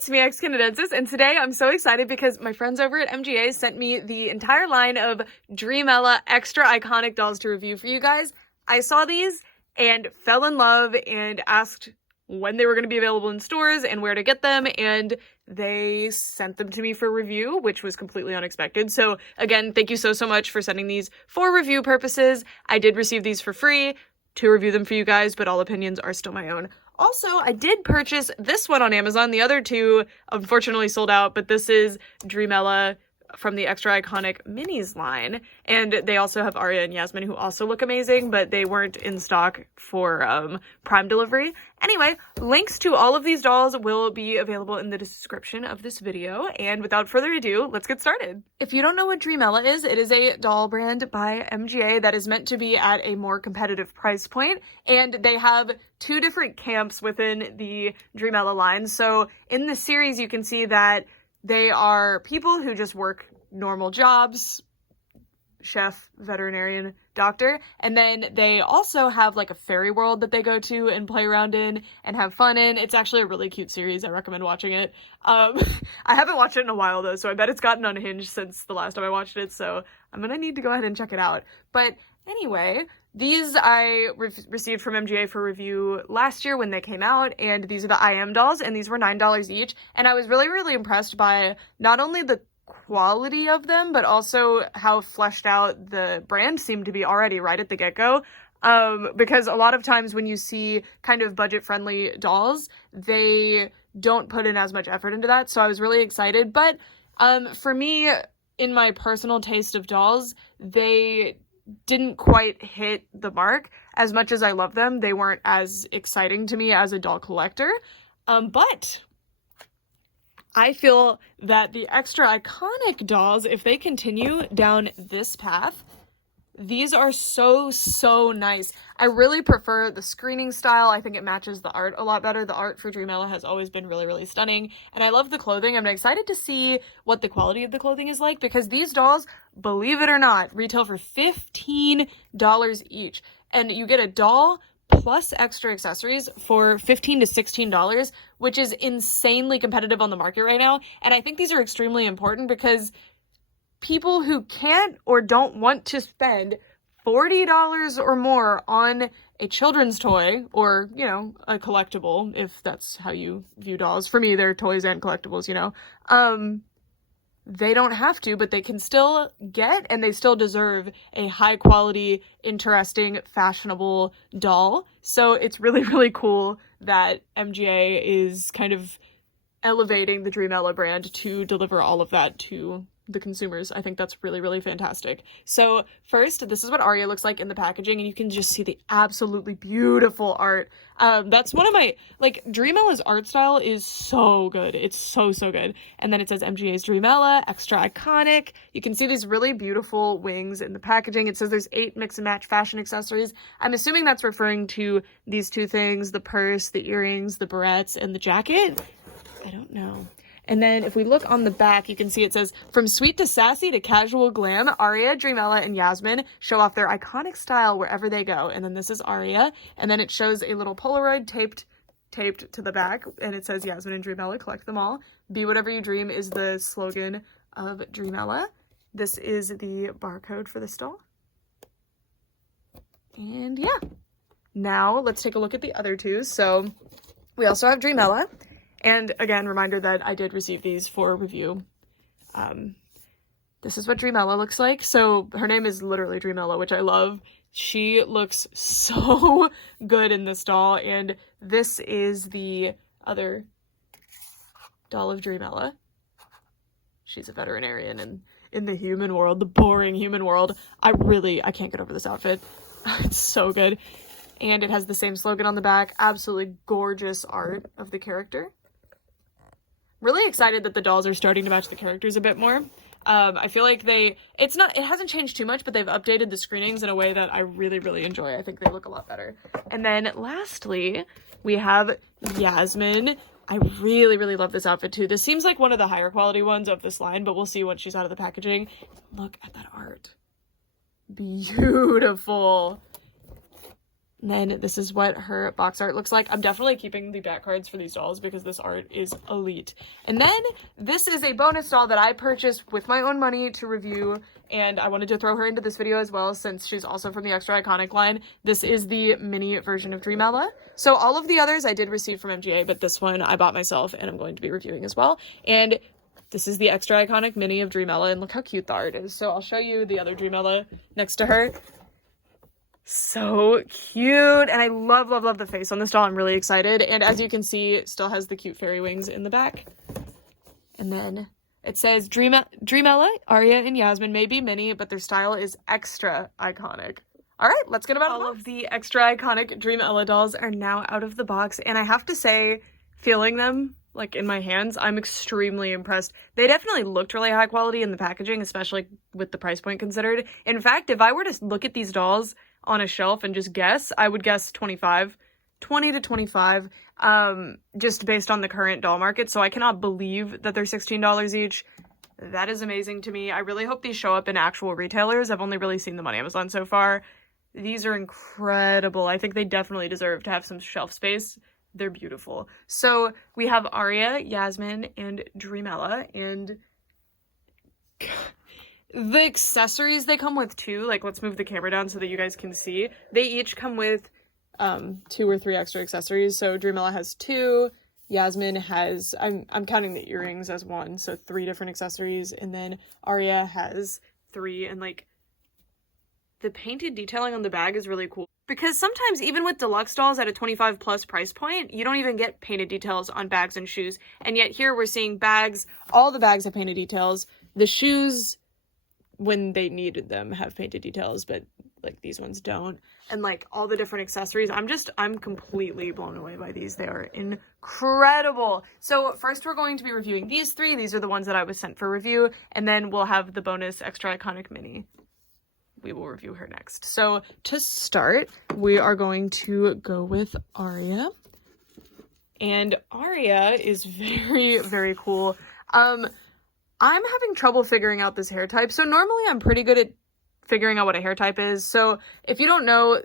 it's me, X-Canadensis, and today I'm so excited because my friends over at MGA sent me the entire line of Dreamella Extra Iconic dolls to review for you guys. I saw these and fell in love and asked when they were going to be available in stores and where to get them, and they sent them to me for review, which was completely unexpected. So again, thank you so much for sending these for review purposes. I did receive these for free to review them for you guys, but all opinions are still my own. Also, I did purchase this one on Amazon. The other two unfortunately sold out, but this is Dreamella from the Extra Iconic Minis line. And they also have Aria and Yasmine, who also look amazing, but they weren't in stock for Prime delivery. Anyway, links to all of these dolls will be available in the description of this video. And without further ado, let's get started. If you don't know what Dreamella is, it is a doll brand by MGA that is meant to be at a more competitive price point. And they have two different camps within the Dreamella line. So in the series, you can see that they are people who just work normal jobs, chef, veterinarian, doctor, and then they also have like a fairy world that they go to and play around in and have fun in. It's actually a really cute series. I recommend watching it. I haven't watched it in a while though, so I bet it's gotten unhinged since the last time I watched it, so I'm gonna need to go ahead and check it out. But anyway, these I received from MGA for review last year when they came out, and these are the I Am dolls, and these were $9 each, and I was really impressed by not only the quality of them, but also how fleshed out the brand seemed to be already right at the get-go. Because a lot of times when you see kind of budget-friendly dolls, they don't put in as much effort into that, so I was really excited. But for me, in my personal taste of dolls, they didn't quite hit the mark. As much as I love them, they weren't as exciting to me as a doll collector. But I feel that the Extra Iconic dolls, if they continue down this path, these are so nice. I really prefer the screening style. I think it matches the art a lot better. The art for Dreamella has always been really stunning, and I love the clothing. I'm excited to see what the quality of the clothing is like, because these dolls, believe it or not, retail for $15 each, and you get a doll plus extra accessories for $15 to $16, which is insanely competitive on the market right now. And I think these are extremely important because people who can't or don't want to spend $40 or more on a children's toy, or, you know, a collectible, if that's how you view dolls. For me, they're toys and collectibles, you know. They don't have to, but they can still get, and they still deserve, a high quality, interesting, fashionable doll. So it's really cool that MGA is kind of elevating the Dreamella brand to deliver all of that to the consumers. I think that's really fantastic. So first, this is what Aria looks like in the packaging, and you can just see the absolutely beautiful art. That's one of my, like, Dreamella's art style is so good. It's so good. And then it says MGA's Dreamella Extra Iconic. You can see these really beautiful wings in the packaging. It says there's 8 mix and match fashion accessories. I'm assuming that's referring to these two things: the purse, the earrings, the barrettes, and the jacket. I don't know. And then if we look on the back, you can see it says, from sweet to sassy to casual glam, Aria, Dreamella, and Yasmine show off their iconic style wherever they go. And then this is Aria. And then it shows a little Polaroid taped to the back. And it says, Yasmine and Dreamella, collect them all. Be whatever you dream is the slogan of Dreamella. This is the barcode for this doll. And yeah. Now let's take a look at the other two. So we also have Dreamella. And again, reminder that I did receive these for review. This is what Dreamella looks like. So her name is literally Dreamella, which I love. She looks so good in this doll. And this is the other doll of Dreamella. She's a veterinarian, and in the human world, the boring human world, I can't get over this outfit. It's so good. And it has the same slogan on the back. Absolutely gorgeous art of the character. Really excited that the dolls are starting to match the characters a bit more. I feel like it hasn't changed too much, but they've updated the screenings in a way that I really enjoy. I think they look a lot better. And then lastly, we have Yasmine. I really love this outfit too. This seems like one of the higher quality ones of this line, but we'll see once she's out of the packaging. Look at that art. Beautiful. And then this is what her box art looks like. I'm definitely keeping the back cards for these dolls because this art is elite. And then this is a bonus doll that I purchased with my own money to review, and I wanted to throw her into this video as well since she's also from the Extra Iconic line. This is the mini version of Dreamella. So all of the others I did receive from MGA, but this one I bought myself and I'm going to be reviewing as well. And this is the Extra Iconic mini of Dreamella, and look how cute the art is. So I'll show you the other Dreamella next to her. So cute, and I love, love, love the face on this doll. I'm really excited, and as you can see, it still has the cute fairy wings in the back. And then it says, Dreamella, Aria, and Yasmine may be mini, but their style is extra iconic. All right, let's get about all of the Extra Iconic Dreamella dolls are now out of the box, and I have to say, feeling them, like, in my hands, I'm extremely impressed. They definitely looked really high quality in the packaging, especially with the price point considered. In fact, if I were to look at these dolls on a shelf and just guess, I would guess 20 to 25, just based on the current doll market. So I cannot believe that they're $16 each. That is amazing to me. I really hope these show up in actual retailers. I've only really seen them on Amazon so far. These are incredible. I think they definitely deserve to have some shelf space. They're beautiful. So we have Aria, Yasmine, and Dreamella, and the accessories they come with too, like, let's move the camera down so that you guys can see. They each come with 2 or 3 extra accessories. So Dreamella has 2, Yasmine has, I'm counting the earrings as 1, so 3 different accessories, and then Aria has 3, and like the painted detailing on the bag is really cool. Because sometimes even with deluxe dolls at a 25 plus price point, you don't even get painted details on bags and shoes. And yet here we're seeing bags, all the bags have painted details. The shoes, when they needed them, have painted details, but like these ones don't. And like all the different accessories, I'm completely blown away by these. They are incredible. So first we're going to be reviewing these 3. These are the ones that I was sent for review. And then we'll have the bonus Extra Iconic mini. We will review her next. So to start, we are going to go with Aria. And Aria is very, very cool. I'm having trouble figuring out this hair type. So normally I'm pretty good at figuring out what a hair type is. So if you don't know,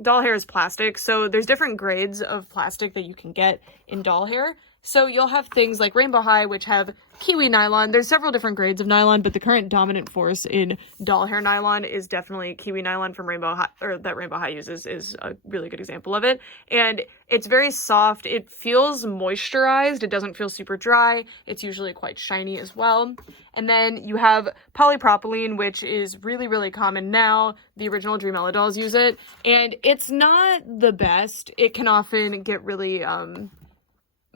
doll hair is plastic. So there's different grades of plastic that you can get in doll hair. So you'll have things like Rainbow High, which have kiwi nylon. There's several different grades of nylon, but the current dominant force in doll hair nylon is definitely kiwi nylon from Rainbow High, or that Rainbow High uses is a really good example of it. And it's very soft. It feels moisturized. It doesn't feel super dry. It's usually quite shiny as well. And then you have polypropylene, which is really, really common now. The original Dreamella dolls use it. And it's not the best. It can often get really,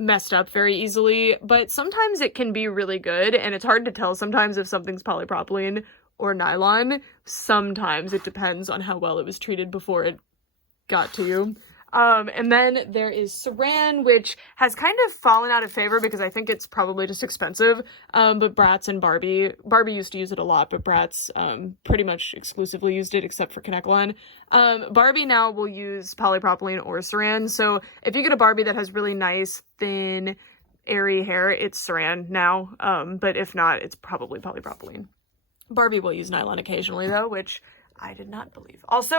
messed up very easily, but sometimes it can be really good, and it's hard to tell sometimes if something's polypropylene or nylon. Sometimes it depends on how well it was treated before it got to you. And then there is Saran, which has kind of fallen out of favor because I think it's probably just expensive. But Bratz and Barbie used to use it a lot, but Bratz pretty much exclusively used it except for Connect-Line. Barbie now will use polypropylene or Saran. So if you get a Barbie that has really nice, thin, airy hair, it's Saran now. But if not, it's probably polypropylene. Barbie will use nylon occasionally though, which I did not believe. Also,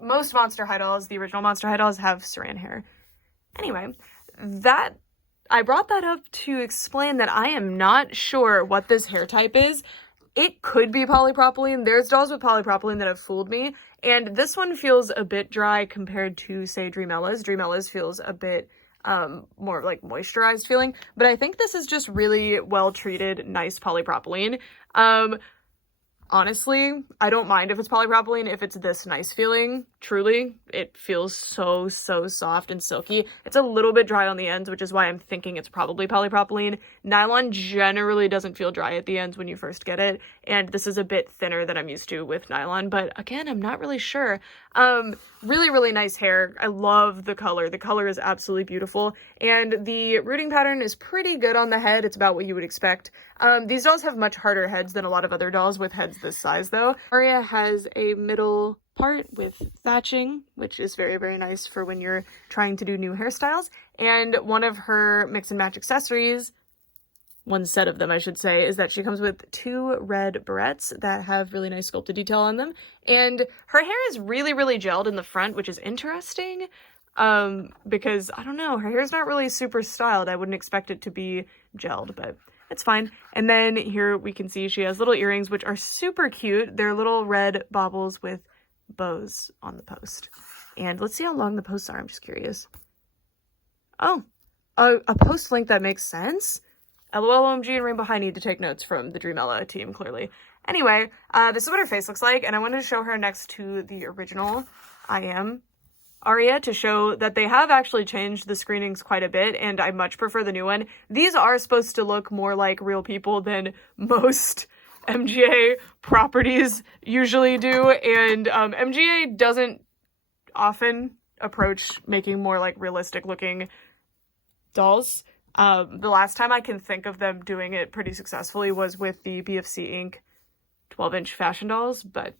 most Monster High dolls, the original Monster High dolls, have Saran hair. Anyway, I brought that up to explain that I am not sure what this hair type is. It could be polypropylene. There's dolls with polypropylene that have fooled me, and this one feels a bit dry compared to, say, Dreamella's. Dreamella's feels a bit more like moisturized feeling, but I think this is just really well treated, nice polypropylene. Honestly, I don't mind if it's polypropylene if it's this nice feeling. Truly, it feels so, so soft and silky. It's a little bit dry on the ends, which is why I'm thinking it's probably polypropylene. Nylon generally doesn't feel dry at the ends when you first get it, and this is a bit thinner than I'm used to with nylon, but again, I'm not really sure. Really, really nice hair. I love the color. The color is absolutely beautiful, and the rooting pattern is pretty good on the head. It's about what you would expect. These dolls have much harder heads than a lot of other dolls with heads this size, though. Aria has a middle part with thatching, which is very, very nice for when you're trying to do new hairstyles. And one of her mix and match accessories one set of them, I should say, is that she comes with 2 red barrettes that have really nice sculpted detail on them. And her hair is really, really gelled in the front, which is interesting. Because, I don't know, her hair's not really super styled. I wouldn't expect it to be gelled, but it's fine. And then here we can see she has little earrings, which are super cute. They're little red baubles with bows on the post. And let's see how long the posts are. I'm just curious. Oh, a post length that makes sense. LOL, OMG, and Rainbow High need to take notes from the Dreamella team, clearly. Anyway, this is what her face looks like, and I wanted to show her next to the original I Am Aria to show that they have actually changed the screenings quite a bit, and I much prefer the new one. These are supposed to look more like real people than most MGA properties usually do, and MGA doesn't often approach making more like realistic looking dolls. The last time I can think of them doing it pretty successfully was with the BFC Inc. 12-inch fashion dolls, but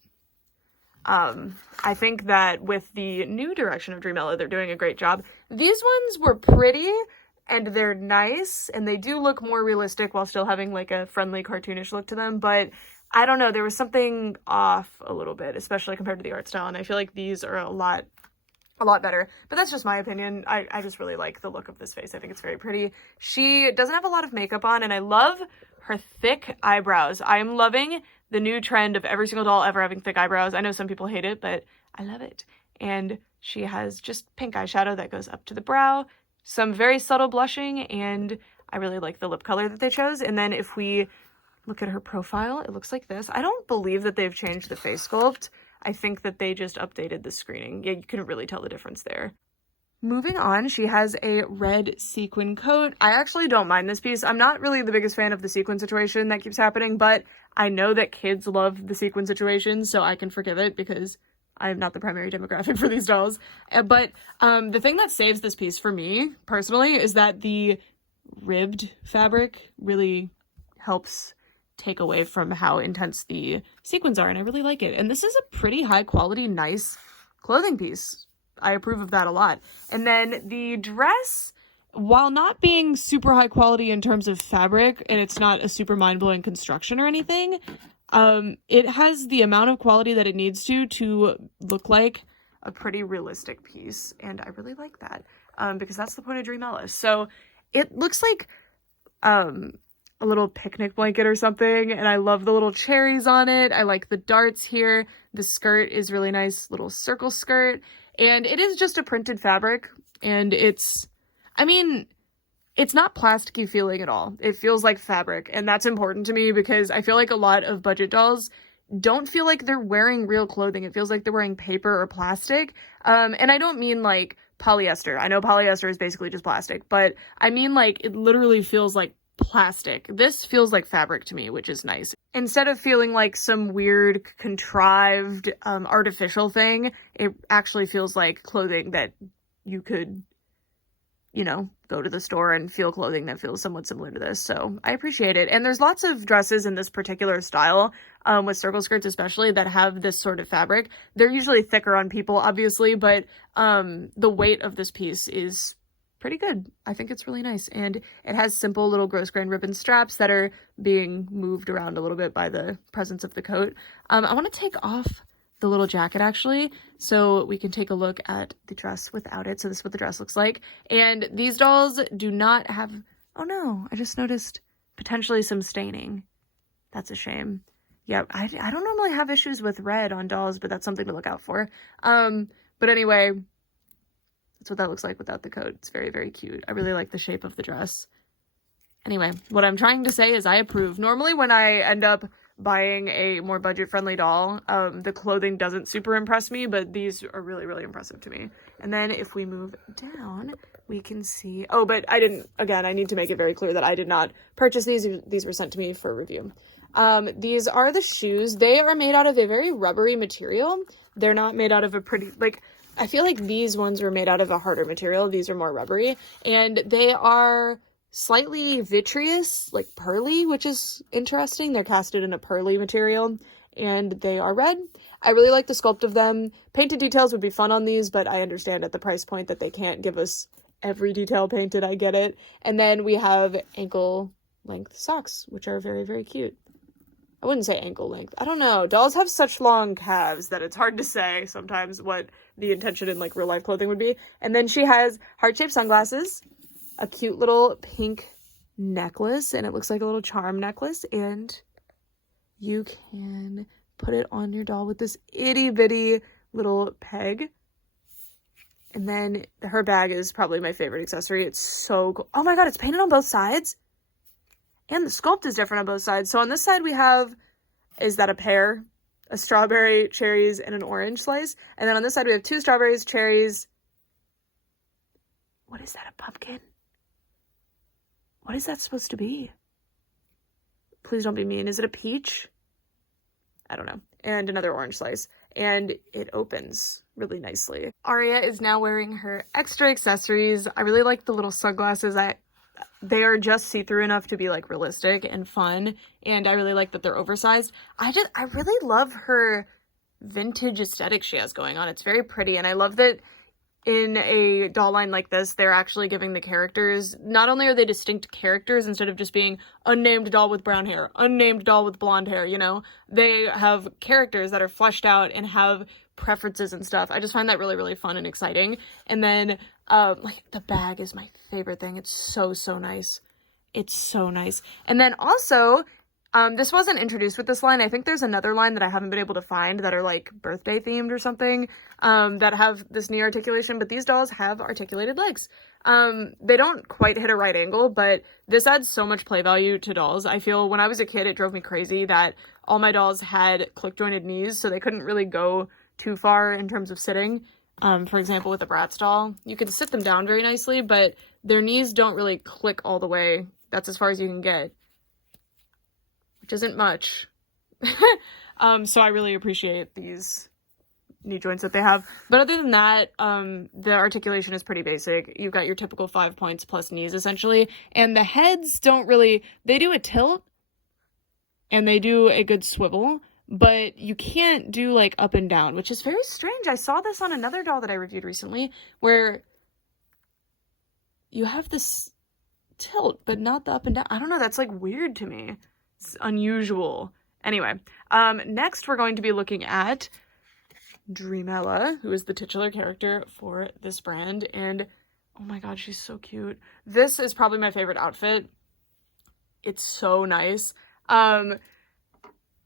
I think that with the new direction of Dreamella, they're doing a great job. These ones were pretty, and they're nice, and they do look more realistic while still having like a friendly cartoonish look to them, but I don't know, there was something off a little bit, especially compared to the art style, and I feel like these are a lot better, but that's just my opinion. I just really like the look of this face. I think it's very pretty. She doesn't have a lot of makeup on, and I love her thick eyebrows. I am loving the new trend of every single doll ever having thick eyebrows. I know some people hate it, but I love it. And she has just pink eyeshadow that goes up to the brow, some very subtle blushing, and I really like the lip color that they chose. And then if we look at her profile, it looks like this. I don't believe that they've changed the face sculpt. I think that they just updated the screening. Yeah, you couldn't really tell the difference there. Moving on, she has a red sequin coat. I actually don't mind this piece. I'm not really the biggest fan of the sequin situation that keeps happening, but I know that kids love the sequin situation, so I can forgive it because I'm not the primary demographic for these dolls. But the thing that saves this piece for me, personally, is that the ribbed fabric really helps take away from how intense the sequins are, and I really like it. And this is a pretty high quality, nice clothing piece. I approve of that a lot. And then the dress, while not being super high quality in terms of fabric, and it's not a super mind-blowing construction or anything, it has the amount of quality that it needs to look like a pretty realistic piece, and I really like that, because that's the point of Dreamella. So it looks like a little picnic blanket or something, and I love the little cherries on it. I like the darts here. The skirt is really nice, little circle skirt, and it is just a printed fabric, and it's not plasticky feeling at all. It feels like fabric, and that's important to me because I feel like a lot of budget dolls don't feel like they're wearing real clothing. It feels like they're wearing paper or plastic, and I don't mean like polyester. I know polyester is basically just plastic, but I mean like it literally feels like plastic. This feels like fabric to me, which is nice. Instead of feeling like some weird, contrived, artificial thing, it actually feels like clothing that you could, go to the store and feel clothing that feels somewhat similar to this. So I appreciate it. And there's lots of dresses in this particular style, with circle skirts especially, that have this sort of fabric. They're usually thicker on people, obviously, but the weight of this piece is pretty good. I think it's really nice, and it has simple little gross grain ribbon straps that are being moved around a little bit by the presence of the coat. I want to take off the little jacket actually, so we can take a look at the dress without it. So this is what the dress looks like, and these dolls do not have, oh no, I just noticed potentially some staining. That's a shame. Yeah, I don't normally have issues with red on dolls, but that's something to look out for. But anyway, that's what that looks like without the coat. It's very, very cute. I really like the shape of the dress. Anyway, what I'm trying to say is I approve. Normally when I end up buying a more budget-friendly doll, the clothing doesn't super impress me, but these are really, really impressive to me. And then if we move down, we can see... Oh, but I need to make it very clear that I did not purchase these. These were sent to me for review. These are the shoes. They are made out of a very rubbery material. They're not made out of a pretty... I feel like these ones were made out of a harder material. These are more rubbery, and they are slightly vitreous, like pearly, which is interesting. They're casted in a pearly material, and they are red. I really like the sculpt of them. Painted details would be fun on these, but I understand at the price point that they can't give us every detail painted. I get it. And then we have ankle length socks, which are very, very cute. I wouldn't say ankle length. I don't know. Dolls have such long calves that it's hard to say sometimes what the intention in like real life clothing would be. And then she has heart-shaped sunglasses, a cute little pink necklace, and it looks like a little charm necklace, and you can put it on your doll with this itty bitty little peg. And then her bag is probably my favorite accessory. It's so cool. Oh my god, it's painted on both sides. And the sculpt is different on both sides. So on this side we have, is that a pear? A strawberry, cherries, and an orange slice. And then on this side we have 2 strawberries, cherries. What is that, a pumpkin? What is that supposed to be? Please don't be mean. Is it a peach? I don't know. And another orange slice. And it opens really nicely. Aria is now wearing her extra accessories. I really like the little sunglasses. They are just see-through enough to be like realistic and fun, and I really like that they're oversized. I really love her vintage aesthetic she has going on. It's very pretty, and I love that in a doll line like this, they're actually giving the characters, not only are they distinct characters instead of just being unnamed doll with brown hair, unnamed doll with blonde hair, you know? They have characters that are fleshed out and have preferences and stuff. I just find that really, really fun and exciting. And then, like, the bag is my favorite thing. It's so, so nice. It's so nice. And then also, this wasn't introduced with this line. I think there's another line that I haven't been able to find that are like birthday themed or something, that have this knee articulation, but these dolls have articulated legs. They don't quite hit a right angle, but this adds so much play value to dolls. I feel when I was a kid, it drove me crazy that all my dolls had click jointed knees, so they couldn't really go too far in terms of sitting. For example, with the Bratz doll, you can sit them down very nicely, but their knees don't really click all the way. That's as far as you can get, which isn't much. So I really appreciate these knee joints that they have. But other than that, the articulation is pretty basic. You've got your typical 5 points plus knees, essentially. And the heads don't really, they do a tilt, and they do a good swivel, but you can't do, like, up and down, which is very strange. I saw this on another doll that I reviewed recently, where you have this tilt, but not the up and down. I don't know, that's, like, weird to me. It's unusual. Anyway, next we're going to be looking at Dreamella, who is the titular character for this brand, and oh my god, she's so cute. This is probably my favorite outfit. It's so nice.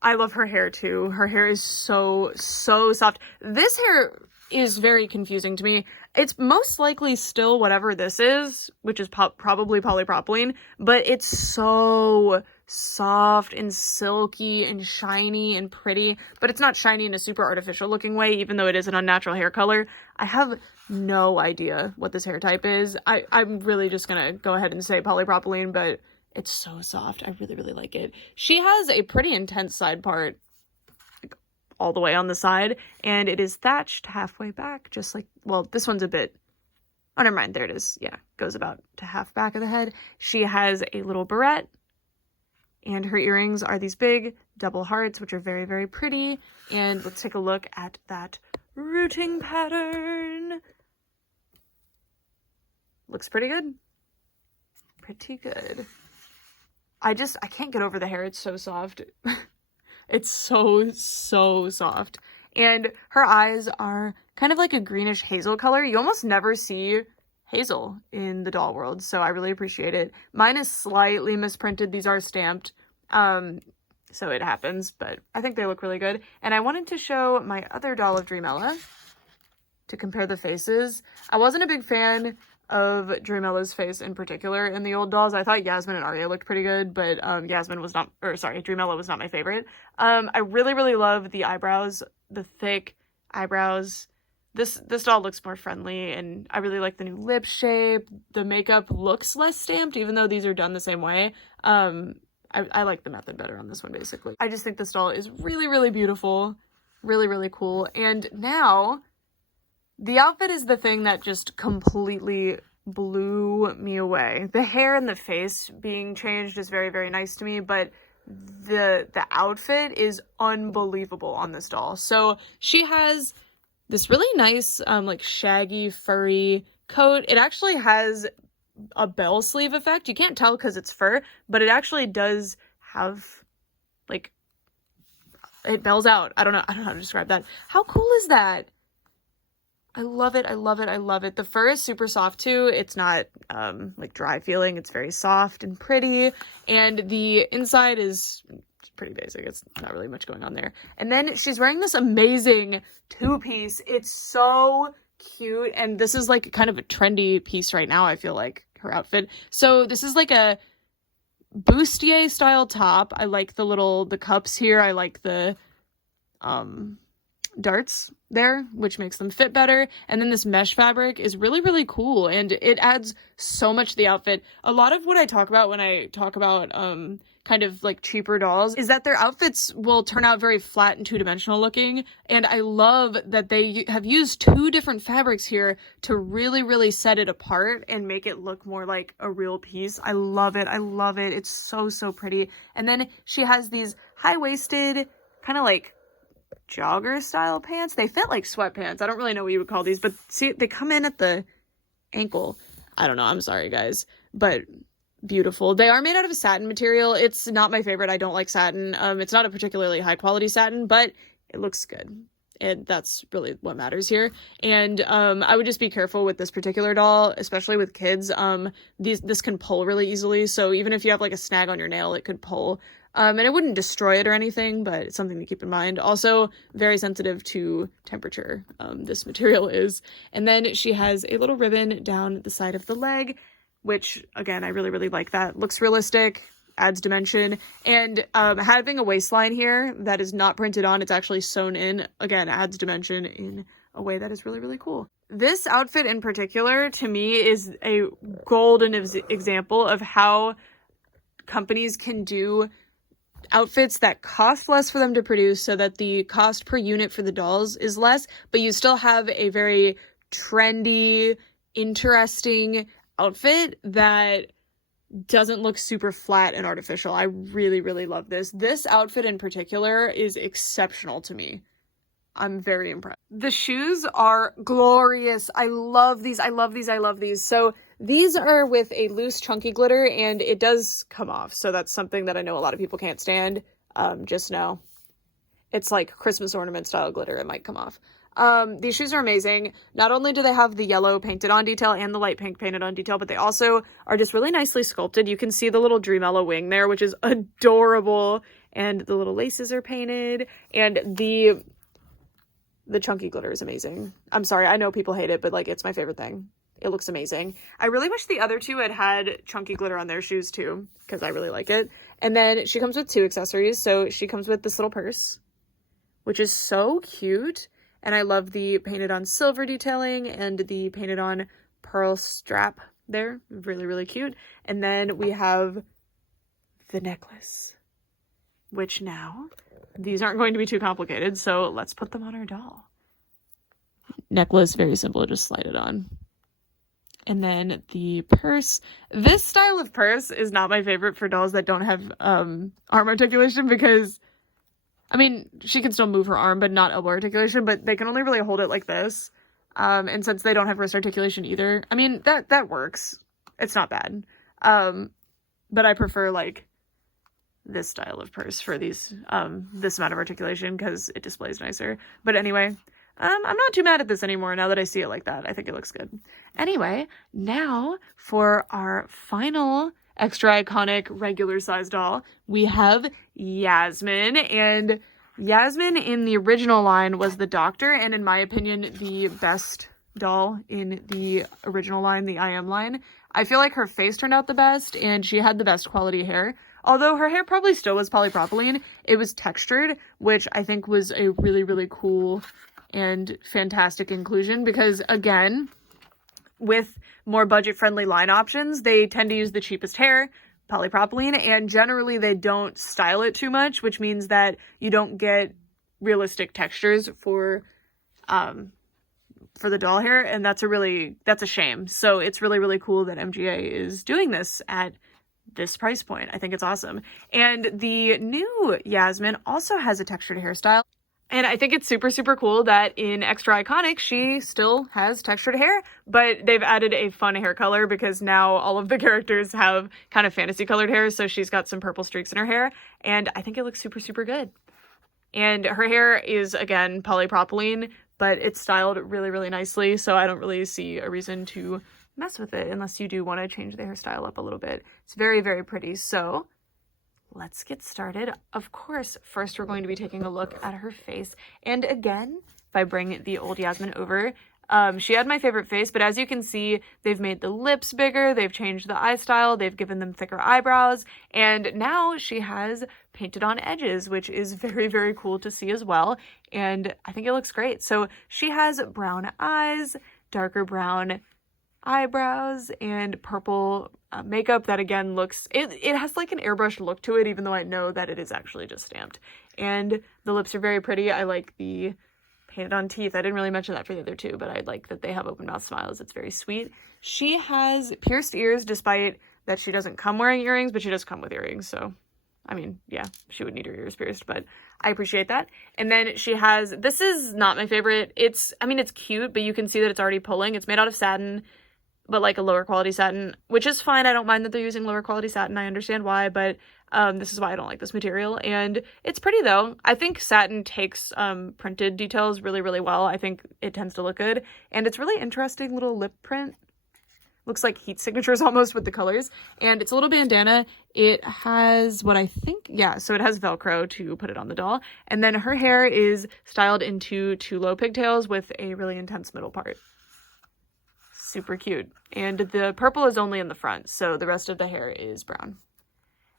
I love her hair too. Her hair is so, so soft. This hair is very confusing to me. It's most likely still whatever this is, which is probably polypropylene, but it's so soft and silky and shiny and pretty, but it's not shiny in a super artificial looking way, even though it is an unnatural hair color. I have no idea what this hair type is. I'm really just gonna go ahead and say polypropylene, but it's so soft. I really, really like it. She has a pretty intense side part, like, all the way on the side, and it is thatched halfway back, just like, well, this one's a bit, oh, never mind, there it is. Yeah, goes about to half back of the head. She has a little barrette, and her earrings are these big double hearts, which are very, very pretty. And let's take a look at that rooting pattern. Looks pretty good. Pretty good. I can't get over the hair. It's so soft. It's so, so soft. And her eyes are kind of like a greenish hazel color. You almost never see hazel in the doll world, so I really appreciate it. Mine is slightly misprinted. These are stamped, so it happens, but I think they look really good. And I wanted to show my other doll of Dreamella to compare the faces. I wasn't a big fan of Dreamella's face in particular in the old dolls. I thought Yasmine and Aria looked pretty good, but Dreamella was not my favorite. I really, really love the eyebrows, the thick eyebrows. This doll looks more friendly, and I really like the new lip shape. The makeup looks less stamped, even though these are done the same way. I like the method better on this one, basically. I just think this doll is really, really beautiful. Really, really cool. And now, the outfit is the thing that just completely blew me away. The hair and the face being changed is very, very nice to me, but the outfit is unbelievable on this doll. So she has this really nice, like, shaggy, furry coat. It actually has a bell sleeve effect. You can't tell because it's fur, but it actually does have, like, it bells out. I don't know how to describe that. How cool is that? I love it. I love it. I love it. The fur is super soft too. It's not like dry feeling. It's very soft and pretty. And the inside is pretty basic. It's not really much going on there. And then she's wearing this amazing two-piece. It's so cute. And this is like kind of a trendy piece right now, I feel like, her outfit. So this is like a bustier style top. I like the cups here. I like the darts there, which makes them fit better. And then this mesh fabric is really, really cool, and it adds so much to the outfit. A lot of what I talk about when I talk about kind of like cheaper dolls is that their outfits will turn out very flat and two-dimensional looking, and I love that they have used two different fabrics here to really, really set it apart and make it look more like a real piece. I love it. I love it. It's so, so pretty. And then she has these high-waisted kind of like jogger style pants. They fit like sweatpants. I don't really know what you would call these, but see, they come in at the ankle. I don't know. I'm sorry, guys, but beautiful. They are made out of a satin material. It's not my favorite. I don't like satin. It's not a particularly high quality satin, but it looks good. And that's really what matters here. And I would just be careful with this particular doll, especially with kids. This can pull really easily. So even if you have like a snag on your nail, it could pull. And it wouldn't destroy it or anything, but it's something to keep in mind. Also, very sensitive to temperature, this material is. And then she has a little ribbon down the side of the leg, which, again, I really, really like that. Looks realistic, adds dimension. And having a waistline here that is not printed on, it's actually sewn in, again, adds dimension in a way that is really, really cool. This outfit in particular, to me, is a golden example of how companies can do outfits that cost less for them to produce so that the cost per unit for the dolls is less, but you still have a very trendy, interesting outfit that doesn't look super flat and artificial. I really, really love this. This outfit in particular is exceptional to me. I'm very impressed. The shoes are glorious. I love these. I love these. I love these. So these are with a loose chunky glitter, and it does come off. So that's something that I know a lot of people can't stand. Just know it's like Christmas ornament style glitter. It might come off. These shoes are amazing. Not only do they have the yellow painted on detail and the light pink painted on detail, but they also are just really nicely sculpted. You can see the little Dreamella wing there, which is adorable. And the little laces are painted, and the chunky glitter is amazing. I'm sorry, I know people hate it, but like, it's my favorite thing. It looks amazing. I really wish the other two had chunky glitter on their shoes too, because I really like it. And then she comes with two accessories. So she comes with this little purse, which is so cute. And I love the painted on silver detailing and the painted on pearl strap there. Really, really cute. And then we have the necklace, which now, these aren't going to be too complicated, so let's put them on our doll. Necklace, very simple, just slide it on. And then the purse. This style of purse is not my favorite for dolls that don't have arm articulation, because, I mean, she can still move her arm, but not elbow articulation, but they can only really hold it like this. And since they don't have wrist articulation either, I mean, that works. It's not bad. But I prefer, like, this style of purse for these, this amount of articulation, because it displays nicer. But anyway, I'm not too mad at this anymore now that I see it like that. I think it looks good. Anyway, now for our final extra iconic regular size doll, we have Yasmine. And Yasmine in the original line was the doctor, and in my opinion, the best doll in the original line, the I Am line. I feel like her face turned out the best, and she had the best quality hair. Although her hair probably still was polypropylene, it was textured, which I think was a really, really cool and fantastic inclusion, because, again, with more budget-friendly line options, they tend to use the cheapest hair, polypropylene, and generally they don't style it too much, which means that you don't get realistic textures for the doll hair, and that's a shame. So it's really, really cool that MGA is doing this at this price point. I think it's awesome. And the new Yasmine also has a textured hairstyle. And I think it's super, super cool that in Extra Iconic, she still has textured hair, but they've added a fun hair color because now all of the characters have kind of fantasy colored hair. So she's got some purple streaks in her hair, and I think it looks super, super good. And her hair is, again, polypropylene, but it's styled really, really nicely. So I don't really see a reason to mess with it unless you do want to change the hairstyle up a little bit. It's very, very pretty. So let's get started. Of course, first we're going to be taking a look at her face. And again, if I bring the old Yasmine over, she had my favorite face, but as you can see, they've made the lips bigger, they've changed the eye style, they've given them thicker eyebrows, and now she has painted on edges, which is very, very cool to see as well. And I think it looks great. So she has brown eyes, darker brown eyebrows, and purple makeup that again looks, it has like an airbrushed look to it, even though I know that it is actually just stamped. And the lips are very pretty. I like the painted on teeth. I didn't really mention that for the other two, but I like that they have open mouth smiles. It's very sweet. She has pierced ears, despite that she doesn't come wearing earrings, but she does come with earrings. So, I mean, yeah, she would need her ears pierced, but I appreciate that. And then she has, this is not my favorite. It's cute, but you can see that it's already pulling. It's made out of satin, but like a lower quality satin, which is fine. I don't mind that they're using lower quality satin. I understand why, but this is why I don't like this material. And it's pretty though. I think satin takes printed details really, really well. I think it tends to look good. And it's really interesting little lip print. Looks like heat signatures almost with the colors. And it's a little bandana. It has what I think, yeah, so it has Velcro to put it on the doll. And then her hair is styled into two low pigtails with a really intense middle part. Super cute. And the purple is only in the front, so the rest of the hair is brown.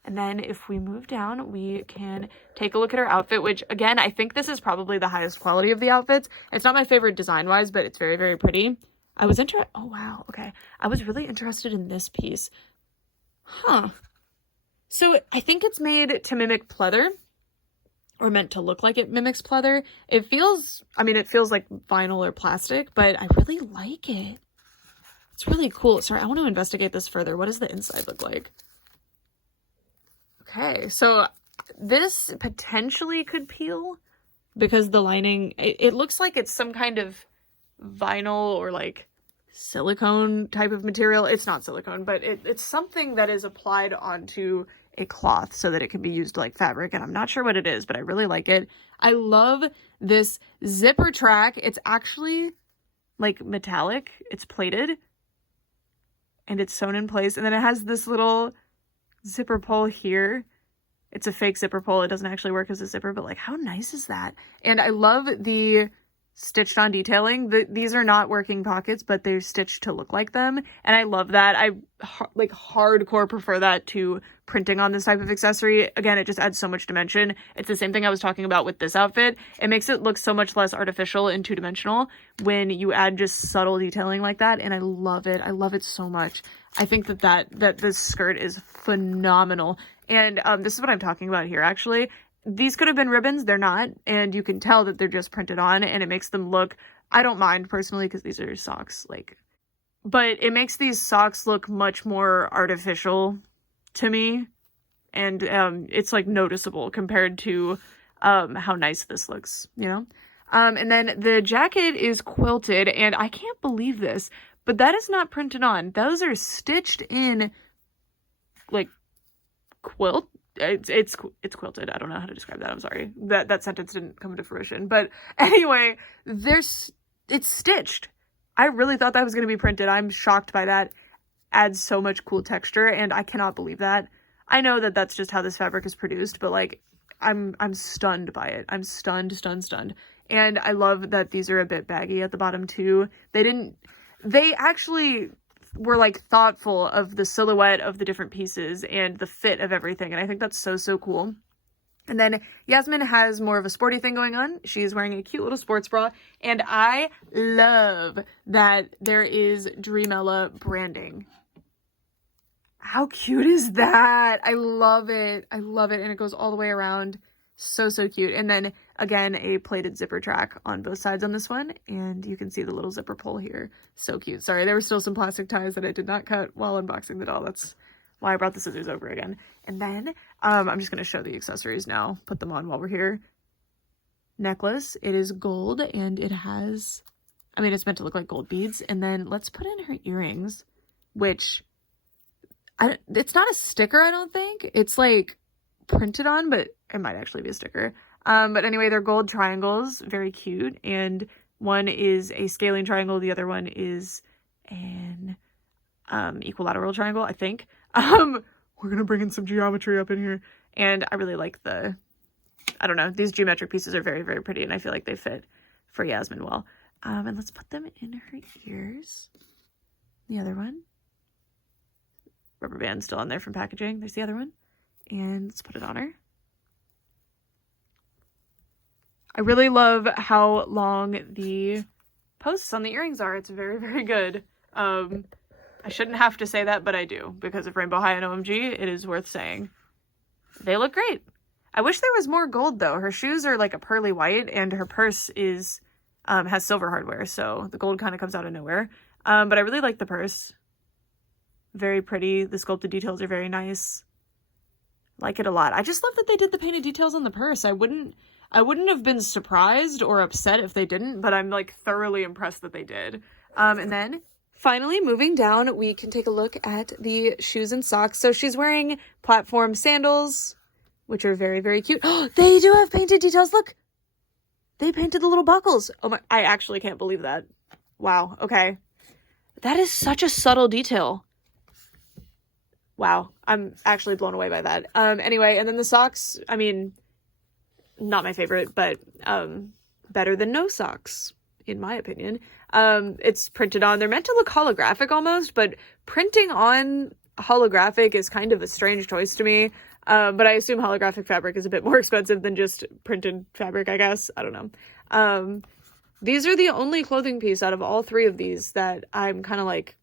And then if we move down, we can take a look at her outfit, which again, I think this is probably the highest quality of the outfits. It's not my favorite design-wise, but it's very, very pretty. I was oh wow, okay. I was really interested in this piece. Huh. So I think it's made to mimic pleather, or meant to look like it mimics pleather. It feels like vinyl or plastic, but I really like it. It's really cool. Sorry, I want to investigate this further. What does the inside look like? Okay, so this potentially could peel because the lining, it looks like it's some kind of vinyl or like silicone type of material. It's not silicone, but it's something that is applied onto a cloth so that it can be used like fabric, and I'm not sure what it is, but I really like it. I love this zipper track. It's actually like metallic. It's plated and it's sewn in place, and then it has this little zipper pull here. It's a fake zipper pull. It doesn't actually work as a zipper, but like how nice is that? And I love the stitched on detailing. These are not working pockets, but they're stitched to look like them, and I love that. I like hardcore prefer that to printing on this type of accessory. Again, it just adds so much dimension. It's the same thing I was talking about with this outfit. It makes it look so much less artificial and two-dimensional when you add just subtle detailing like that, and I love it. I love it so much. I think that this skirt is phenomenal, and this is what I'm talking about here, actually. These could have been ribbons. They're not, and you can tell that they're just printed on, and it makes them look, I don't mind personally because these are socks, like, but it makes these socks look much more artificial to me, and it's like noticeable compared to how nice this looks, you know? And then the jacket is quilted, and I can't believe this, but that is not printed on. Those are stitched in like quilt. It's quilted. I don't know how to describe that. I'm sorry. That sentence didn't come to fruition. But anyway, it's stitched. I really thought that was going to be printed. I'm shocked by that. Adds so much cool texture, and I cannot believe that. I know that that's just how this fabric is produced, but like I'm stunned by it. I'm stunned. And I love that these are a bit baggy at the bottom too. They actually were like thoughtful of the silhouette of the different pieces and the fit of everything, and I think that's so cool. And then Yasmine has more of a sporty thing going on. She's wearing a cute little sports bra, and I love that there is Dreamella branding. How cute is that? I love it, and it goes all the way around. So cute. And then again, a plated zipper track on both sides on this one, and you can see the little zipper pull here. So cute. Sorry, there were still some plastic ties that I did not cut while unboxing the doll. That's why I brought the scissors over again. And then I'm just going to show the accessories now, put them on while we're here. necklace. It is gold and it has, I mean, it's meant to look like gold beads. And then let's put in her earrings, which it's not a sticker, I don't think. It's like printed on, but it might actually be a sticker. But anyway, they're gold triangles, very cute. And one is a scaling triangle. The other one is an equilateral triangle, I think. We're going to bring in some geometry up in here. And I really like I don't know, these geometric pieces are very, very pretty. And I feel like they fit for Yasmine well. And let's put them in her ears. The other one. Rubber band still on there from packaging. There's the other one. And let's put it on her. I really love how long the posts on the earrings are. It's very, very good. I shouldn't have to say that, but I do. Because of Rainbow High and OMG, it is worth saying. They look great. I wish there was more gold, though. Her shoes are like a pearly white, and her purse has silver hardware, so the gold kind of comes out of nowhere. But I really like the purse. Very pretty. The sculpted details are very nice. Like it a lot. I just love that they did the painted details on the purse. I wouldn't have been surprised or upset if they didn't, but I'm like thoroughly impressed that they did. And then finally moving down, we can take a look at the shoes and socks. So she's wearing platform sandals, which are very, very cute. Oh, they do have painted details. Look, they painted the little buckles. Oh my, I actually can't believe that. Wow. Okay. That is such a subtle detail. Wow. I'm actually blown away by that. Anyway, and then the socks, I mean, not my favorite, but better than no socks, in my opinion. It's printed on. They're meant to look holographic almost, but printing on holographic is kind of a strange choice to me. But I assume holographic fabric is a bit more expensive than just printed fabric, I guess. I don't know. These are the only clothing piece out of all three of these that I'm kind of like,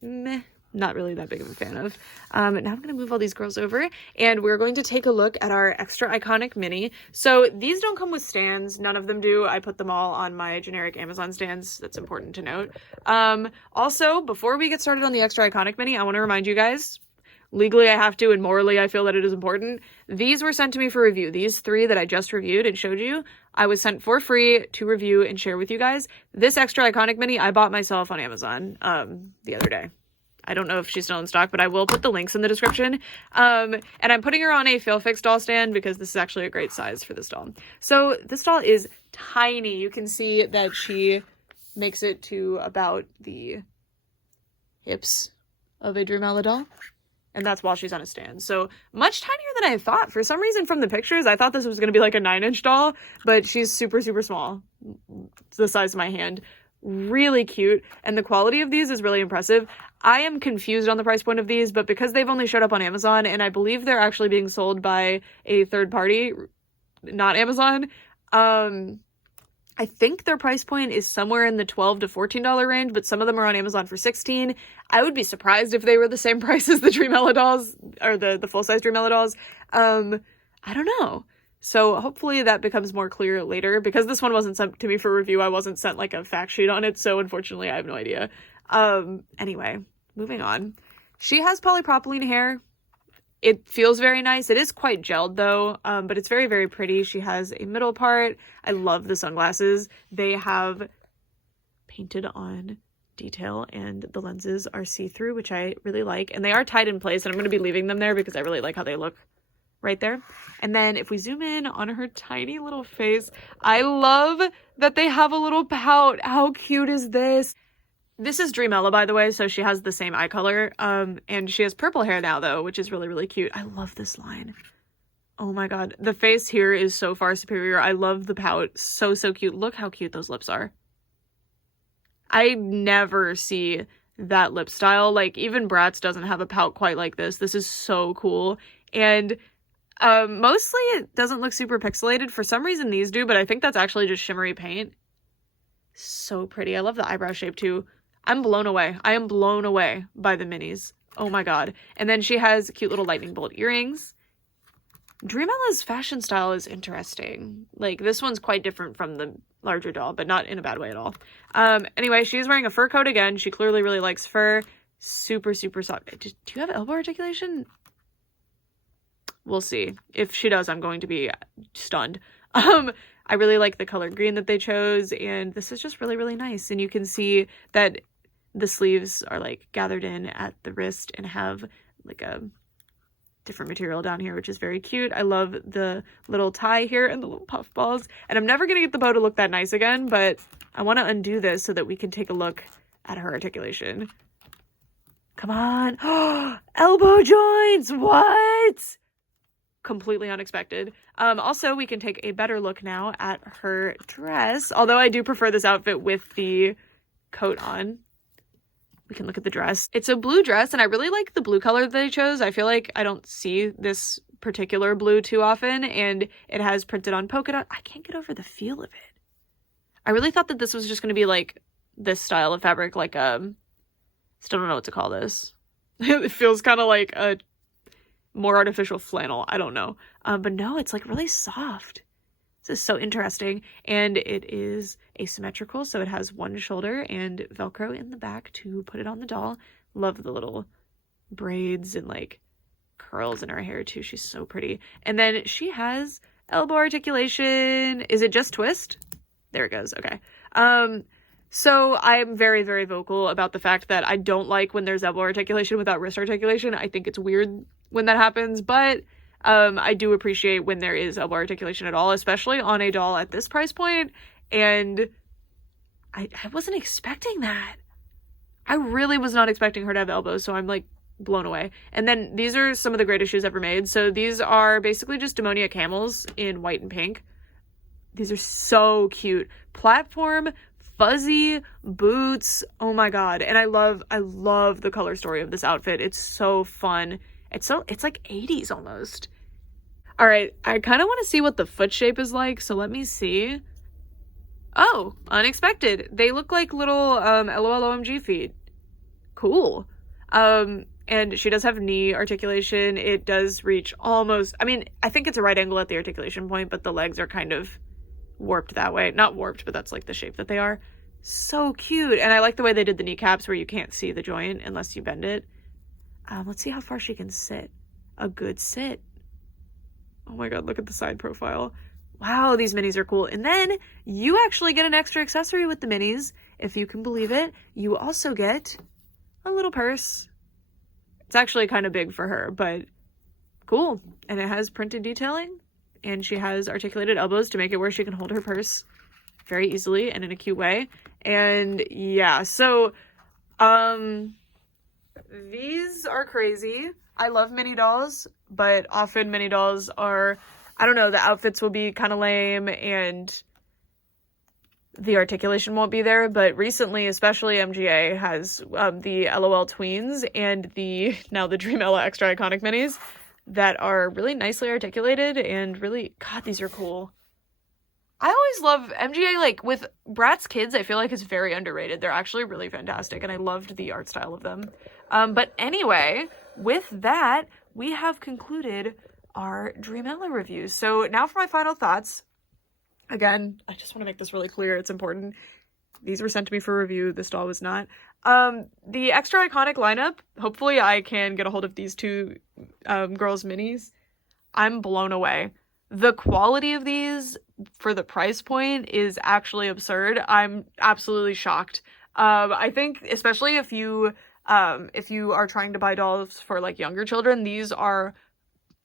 meh. Not really that big of a fan of. Now I'm going to move all these girls over and we're going to take a look at our extra iconic mini. So these don't come with stands. None of them do. I put them all on my generic Amazon stands. That's important to note. Also, before we get started on the extra iconic mini, I want to remind you guys, legally I have to and morally I feel that it is important. These were sent to me for review. These three that I just reviewed and showed you, I was sent for free to review and share with you guys. This extra iconic mini I bought myself on Amazon the other day. I don't know if she's still in stock, but I will put the links in the description. And I'm putting her on a Fail Fix doll stand because this is actually a great size for this doll. So this doll is tiny. You can see that she makes it to about the hips of a Dreamella doll. And that's while she's on a stand. So much tinier than I thought. For some reason from the pictures, I thought this was going to be like a 9-inch doll, but she's super, super small. It's the size of my hand. Really cute. And the quality of these is really impressive. I am confused on the price point of these, but because they've only showed up on Amazon, and I believe they're actually being sold by a third party, not Amazon, I think their price point is somewhere in the $12 to $14 range, but some of them are on Amazon for $16. I would be surprised if they were the same price as the Dreamella dolls, or the full-size Dreamella dolls. I don't know. So hopefully that becomes more clear later. Because this one wasn't sent to me for review, I wasn't sent like a fact sheet on it, so unfortunately I have no idea. Anyway, moving on. She has polypropylene hair. It feels very nice. It is quite gelled though, but it's very, very pretty. She has a middle part. I love the sunglasses. They have painted on detail and the lenses are see-through, which I really like. And they are tied in place, and I'm going to be leaving them there because I really like how they look right there. And then if we zoom in on her tiny little face, I love that they have a little pout. How cute is this? This is Dreamella, by the way, so she has the same eye color. And she has purple hair now, though, which is really, really cute. I love this line. Oh my god. The face here is so far superior. I love the pout. So, so cute. Look how cute those lips are. I never see that lip style. Like, even Bratz doesn't have a pout quite like this. This is so cool. And mostly it doesn't look super pixelated. For some reason these do, but I think that's actually just shimmery paint. So pretty. I love the eyebrow shape too. I'm blown away. I am blown away by the minis. Oh my god. And then she has cute little lightning bolt earrings. Dreamella's fashion style is interesting. Like, this one's quite different from the larger doll, but not in a bad way at all. Anyway, she's wearing a fur coat again. She clearly really likes fur. Super, super soft. Do you have elbow articulation? We'll see. If she does, I'm going to be stunned. I really like the color green that they chose, and this is just really, really nice. And you can see that the sleeves are like gathered in at the wrist and have like a different material down here, which is very cute. I love the little tie here and the little puff balls. And I'm never gonna get the bow to look that nice again, but I want to undo this so that we can take a look at her articulation. Come on. Elbow joints. What? Completely unexpected. Also, we can take a better look now at her dress. Although I do prefer this outfit with the coat on. We can look at the dress. It's a blue dress, and I really like the blue color that they chose. I feel like I don't see this particular blue too often, and it has printed on polka dot. I can't get over the feel of it. I really thought that this was just going to be like this style of fabric, like still don't know what to call this. It feels kind of like a more artificial flannel. I don't know. But no, it's like really soft. This is so interesting. And it is asymmetrical, so it has one shoulder and Velcro in the back to put it on the doll. Love the little braids and like curls in her hair too. She's so pretty. And then she has elbow articulation. Is it just twist? There it goes. Okay. So I'm very, very vocal about the fact that I don't like when there's elbow articulation without wrist articulation. I think it's weird when that happens, but I do appreciate when there is elbow articulation at all, especially on a doll at this price point. And I wasn't expecting that. I really was not expecting her to have elbows, so I'm like blown away. And then these are some of the greatest shoes ever made. So these are basically just Demonia camels in white and pink. These are so cute. Platform, fuzzy boots. Oh my god. And I love the color story of this outfit. It's so fun. It's like 80s almost. All right, I kind of want to see what the foot shape is like, so let me see. Oh, unexpected. They look like little LOLOMG feet. Cool. And she does have knee articulation. It does reach almost, I mean, I think it's a right angle at the articulation point, but the legs are kind of warped that way. Not warped, but that's like the shape that they are. So cute. And I like the way they did the kneecaps where you can't see the joint unless you bend it. Let's see how far she can sit. A good sit. Oh my god, look at the side profile. Wow, these minis are cool. And then you actually get an extra accessory with the minis, if you can believe it. You also get a little purse. It's actually kind of big for her, but cool. And it has printed detailing, and she has articulated elbows to make it where she can hold her purse very easily and in a cute way. And yeah, so these are crazy. I love mini dolls, but often mini dolls are, I don't know, the outfits will be kind of lame and the articulation won't be there. But recently, especially MGA has the LOL Tweens and now the Dreamella Extra Iconic minis that are really nicely articulated and really, god, these are cool. I always love MGA, like with Bratz Kids, I feel like it's very underrated. They're actually really fantastic, and I loved the art style of them. But anyway, with that, we have concluded our Dreamella reviews. So now for my final thoughts. Again, I just want to make this really clear. It's important. These were sent to me for review. This doll was not. The Extra Iconic lineup, hopefully I can get a hold of these two girls' minis. I'm blown away. The quality of these for the price point is actually absurd. I'm absolutely shocked. I think especially if you are trying to buy dolls for like younger children, these are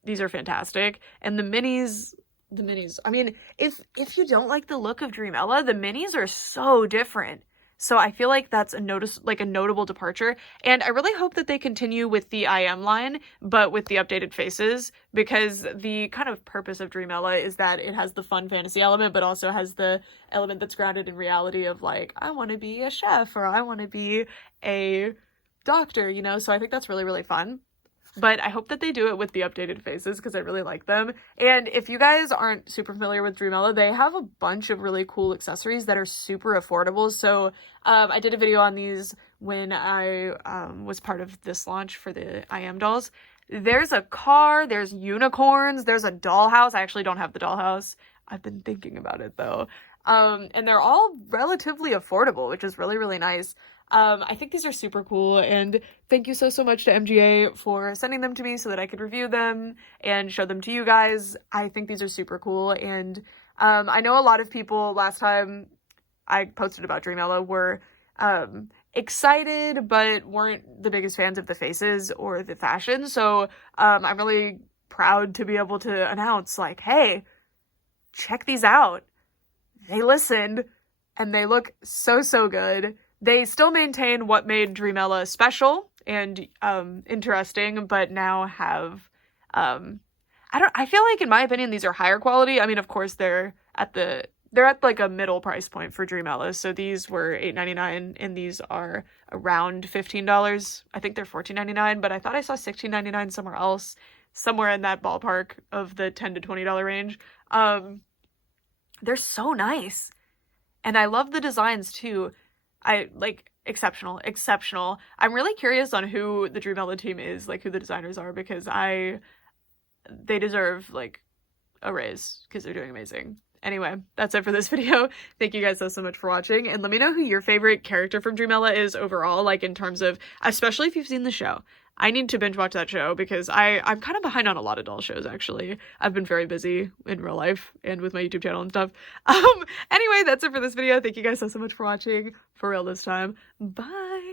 fantastic. And the minis, I mean, if you don't like the look of Dreamella, the minis are so different. So I feel like that's a notable departure. And I really hope that they continue with the IM line, but with the updated faces, because the kind of purpose of Dreamella is that it has the fun fantasy element, but also has the element that's grounded in reality of like, I want to be a chef or I want to be a doctor, you know? So I think that's really, really fun. But I hope that they do it with the updated faces because I really like them. And if you guys aren't super familiar with Dreamella, they have a bunch of really cool accessories that are super affordable. So I did a video on these when I was part of this launch for the IM dolls. There's a car, there's unicorns, there's a dollhouse. I actually don't have the dollhouse. I've been thinking about it though. And they're all relatively affordable, which is really, really nice. I think these are super cool, and thank you so much to MGA for sending them to me so that I could review them and show them to you guys. I think these are super cool, and I know a lot of people last time I posted about Dreamella were excited but weren't the biggest fans of the faces or the fashion. So I'm really proud to be able to announce, like, hey, check these out. They listened and they look so good. They still maintain what made Dreamella special and interesting, but now have I feel like, in my opinion, these are higher quality. I mean, of course, they're at like a middle price point for Dreamella. So these were $8.99 and these are around $15. I think they're $14.99, but I thought I saw $16.99 somewhere else, somewhere in that ballpark of the $10 to $20 range. They're so nice. And I love the designs too. I like exceptional. I'm really curious on who the Dreamella team is, like who the designers are, because they deserve like a raise because they're doing amazing. Anyway, that's it for this video. Thank you guys so much for watching, and let me know who your favorite character from Dreamella is overall, like in terms of, especially if you've seen the show. I need to binge watch that show because I'm kind of behind on a lot of doll shows, actually. I've been very busy in real life and with my YouTube channel and stuff. Anyway, that's it for this video. Thank you guys so much for watching. For real this time. Bye!